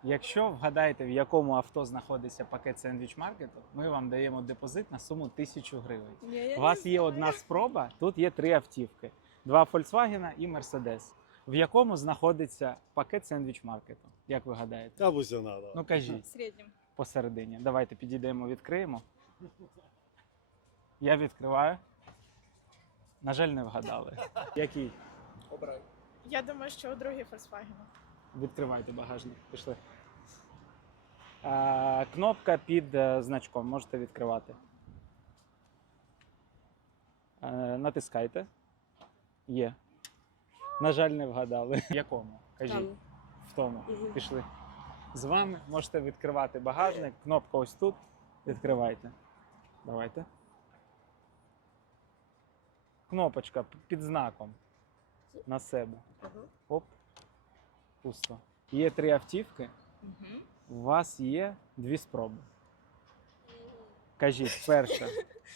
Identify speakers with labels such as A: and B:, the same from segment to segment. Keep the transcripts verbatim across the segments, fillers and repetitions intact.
A: Якщо вгадаєте, в якому авто знаходиться пакет сендвіч маркету, ми вам даємо депозит на суму тисячу гривень.
B: Ні, я
A: У
B: не
A: вас є
B: знаю.
A: одна спроба, тут є три автівки: два Volkswagen і Mercedes. В якому знаходиться пакет сендвіч маркету? Як ви гадаєте?
C: Та будь надо.
A: Ну кажіть,
B: В середньому.
A: посередині. Давайте підійдемо, відкриємо. Я відкриваю. На жаль, не вгадали. Який?
C: Обирай.
B: Я думаю, що у другій Volkswagen.
A: Відкривайте багажник. Пішли. А, кнопка під е, значком. Можете відкривати. Е, натискайте. Є. На жаль, не вгадали. В якому? Кажіть.
D: Там.
A: В тому.
D: Мгм.
A: Пішли. З вами можете відкривати багажник. Кнопка ось тут. Відкривайте. Давайте. Кнопочка під знаком. На себе.
D: Ага.
A: Оп. Пусто. Є три автівки.
B: Угу.
A: У вас є дві спроби. Кажіть, перша.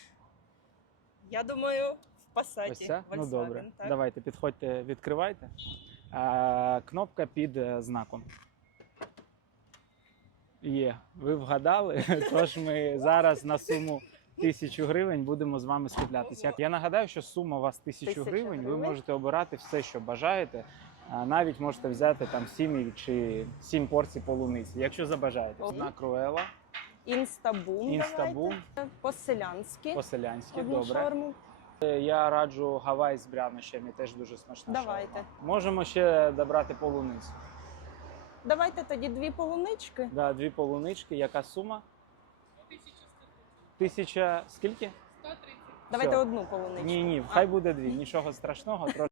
D: Я думаю, в Passat.
A: Ось ця? Ну
D: Volkswagen,
A: добре.
D: так?
A: Давайте, підходьте, відкривайте. А, кнопка під е, знаком. Є. Ви вгадали, тож ми зараз на суму тисячу гривень будемо з вами скуплятися. Я нагадаю, що сума у вас тисячу
D: Тисяча
A: гривень, ви
D: гривень.
A: можете обирати все, що бажаєте. А навіть можете взяти там сім чи сім порцій полуниці, якщо забажаєте.
D: Ого.
A: Одна круела,
D: Інстабум.
A: інстабум,
D: давайте. По-селянськи.
A: по-селянськи,
D: Одну
A: добре.
D: шаурму.
A: Е, Я раджу гавай з прянощами, теж дуже смачна
D: Давайте.
A: шаурма. Можемо ще добрати полуницю.
D: Давайте тоді дві полунички.
A: Да, дві полунички. Яка сума? Тисяча скільки?
D: Давайте
A: Всьо.
D: одну полуничку.
A: Ні, ні, хай буде дві. Нічого страшного.